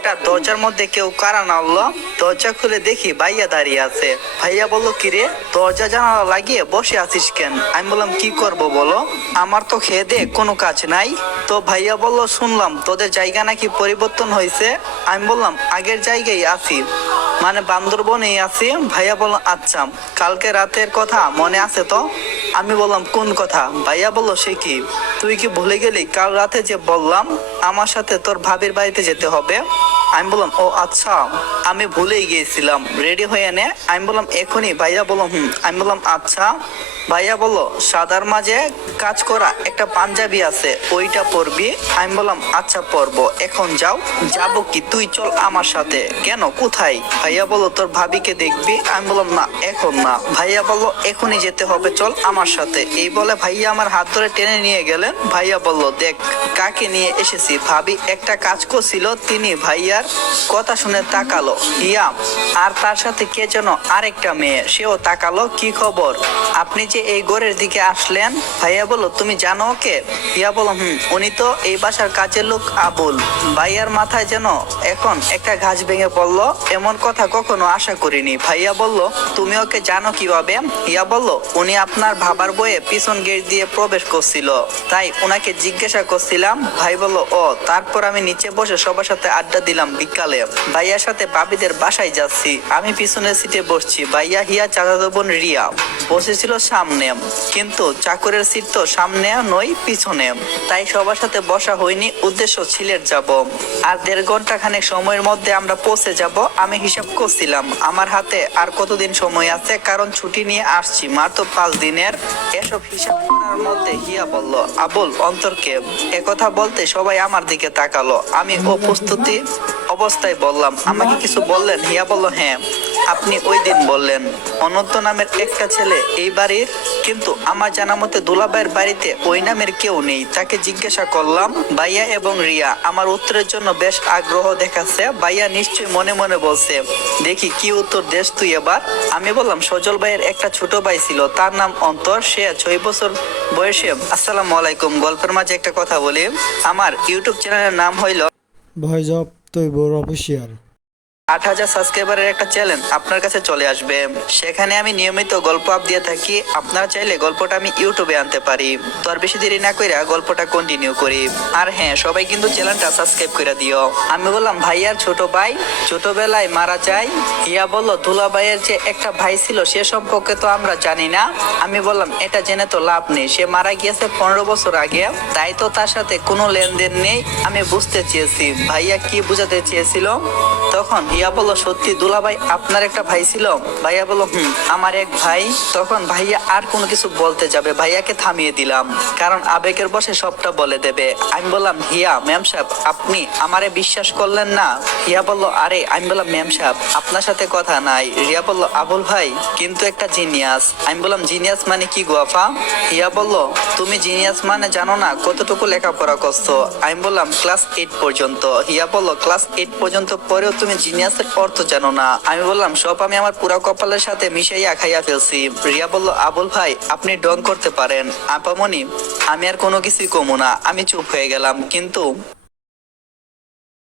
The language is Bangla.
হঠাৎ দরজার মধ্যে কেউ কারা নাড়লো। দরজা খুলে দেখি ভাইয়া দাঁড়িয়ে আছে। ভাইয়া বলল, কিরে দরজা জানালা লাগিয়ে বসে আছিস কেন? আমি বললাম, কি করব বলো, আমার তো খেয়ে দে কোনো কাজ নাই। তো ভাইয়া বলল, শুনলাম তোদের জায়গা নাকি পরিবর্তন হয়েছে। আমি বললাম, আগের জায়গায় আছি, মানে বান্দরবনেই আছি। ভাইয়া বলল, আচ্ছা কালকে রাতের কথা মনে আছে তো? আমি বললাম, কোন কথা? ভাইয়া বলল, সে কি, তুই কি ভুলে গেলি কাল রাতে যে বললাম আমার সাথে তোর ভাবির বাড়িতে যেতে হবে? আমি বললাম, ও আচ্ছা, আমি ভুলেই গিয়েছিলাম, রেডি হয়ে নে। আমি বললাম, এখনই? ভাইয়া বলল, আমি বললাম, আচ্ছা। ভাইয়া বলল, সাদার মাঝে কাজ করা একটা পাঞ্জাবি আছে, ওইটা পরবি। আমি বললাম, আচ্ছা পরবো। এখন যাও। যাবো কি? তুই চল আমার সাথে। কেন, কোথায়? ভাইয়া বলল, তোর ভাবিকে দেখবি। আমি বললাম, না এখন না। ভাইয়া বলল, এখনই যেতে হবে, চল আমার সাথে। এই বলে ভাইয়া আমার হাত ধরে টেনে নিয়ে গেলেন। ভাইয়া বলল, দেখ কাকে নিয়ে এসেছি। ভাবি একটা কাজ করছিল, তিনি ভাইয়ার কথা শুনে তাকালো। হিয়া আর তার সাথে কে যেন আরেকটা মেয়ে, সেও তাকালো। কি খবর, আপনি যে এই ঘরের দিকে আসলেন? ভাইয়া বলল, তুমি জানো ওকে? হিয়া বলল, উনি তো এই বাসার কাজের লোক আবুল। ভাইয়ার মাথায় যেন এখন একটা ঘাস ভেঙে পড়লো, এমন কথা কখনো আশা করিনি। ভাইয়া বলল, তুমি ওকে জানো কিভাবে? হিয়া বলল, উনি আপনার ভাবার বয়ে পিছন গেট দিয়ে প্রবেশ করছিল, তাই ওনাকে জিজ্ঞাসা করছিলাম। ভাই বলল, ও। তারপর আমি নিচে বসে সবার সাথে আড্ডা দিলাম। বিকালে ভাইয়ার সাথে ভাবিদের বাসায় যাচ্ছি, আমি পিছনের সিটে বসছি। ভাইয়া, হিয়া, চাচাতো বোন রিয়া বসেছিল সামনে, কিন্তু চাকরের সিট তো সামনে নয়, পিছনে, তাই সবার সাথে বসা হয়নি। উদ্দেশ্য সিলেট যাব, আর 1.5 ঘন্টা খানেক সময়ের মধ্যে আমরা পৌঁছে যাব। আমি হিসাব করছিলাম আমার হাতে আর কতদিন সময় আছে, কারণ ছুটি নিয়ে আসছি মাত্র 5 দিনের। এসব হিসাব করার মধ্যে হিয়া বলল, আবুল অন্তরকে। একথা বলতে সবাই আমার দিকে তাকালো। আমি অপ্রস্তুতি অবস্থায় বললাম, আমাকে কিছু বললেন? হিয়া বলল, হ্যাঁ, আপনি ওই দিন বললেন অনন্ত নামের একটা ছেলে এই বাড়ির, কিন্তু আমার জানা মতে দুলাভাইয়ের বাড়িতে ওই নামের কেউ নেই। তাকে জিজ্ঞাসা করলাম। ভাইয়া এবং রিয়া আমার উত্তরের জন্য বেশ আগ্রহ দেখাচ্ছে। ভাইয়া নিশ্চয়ই মনে মনে বলছে, দেখি কি উত্তর দেশ তুই এবার। আমি বললাম, সজল ভাইয়ের একটা ছোট ভাই ছিল, তার নাম অন্তর, সে 6 বছর বয়সে। আসসালামু আলাইকুম। গল্পের মাঝে একটা কথা বলি, আমার ইউটিউব চ্যানেলের নাম হইল ভয়েস অফ তৈবর অফিসিয়াল। 8,000 সাবস্ক্রাইবারের একটা চ্যানেল আপনার কাছে চলে আসবে। সেখানে আমি নিয়মিত গল্প আপ দিয়ে থাকি। আপনারা চাইলে গল্পটা আমি ইউটিউবে আনতে পারি। তো আর বেশি দেরি না কইরা গল্পটা কন্টিনিউ করি। আর হ্যাঁ, সবাই কিন্তু চ্যানেলটা সাবস্ক্রাইব করে দিও। আমি বললাম, ভাইয়ার ছোট ভাই ছোটবেলায় মারা যায়। হিয়া বলল, দুলা ভাইয়ের যে একটা ভাই ছিল সে সম্পর্কে তো আমরা জানি না। আমি বললাম, এটা জেনে তো লাভ নেই, সে মারা গিয়েছে 15 বছর আগে, তাই তো তার সাথে কোনো লেনদেন নেই। আমি বুঝতে চেয়েছি ভাইয়া কি বুঝাতে চেয়েছিল। তখন হিয়া বলল, সত্যি দুলাভাই আপনার একটা ভাই ছিল? ভাইয়া বলল, আমার এক ভাই। তখন ভাইয়া আর কোনো কিছু বলতে যাবে, ভাইয়াকে থামিয়ে দিলাম, কারণ আবেগের বশে সবটা বলে দেবে। আমি বললাম, হিয়া ম্যাম সাহেব, আপনি আমারে বিশ্বাস করলেন না? হিয়া বলল, আরে। আমি বললাম, ম্যাম সাহেব আপনার সাথে কথা নাই। রিয়া বলল, আবুল ভাই কিন্তু একটা জিনিয়াস। আমি বললাম, জিনিয়াস মানে কি গো আপা? হিয়া বলল, তুমি জিনিয়াস মানে জানো না? কতটুকু লেখাপড়া করছো? আমি বললাম, ক্লাস 8 পর্যন্ত। হিয়া বলল, ক্লাস 8 পর্যন্ত পরেও তুমি জিনিয়াসের অর্থ জানো না? আমি বললাম, সব আমি আমার পুরা কপালের সাথে মিশাইয়া খাইয়া ফেলছি। রিয়া বলল, আবুল ভাই আপনি ডং করতে পারেন। আপামনি আমি আর কোনো কিছুই কমু না। আমি চুপ হয়ে গেলাম, কিন্তু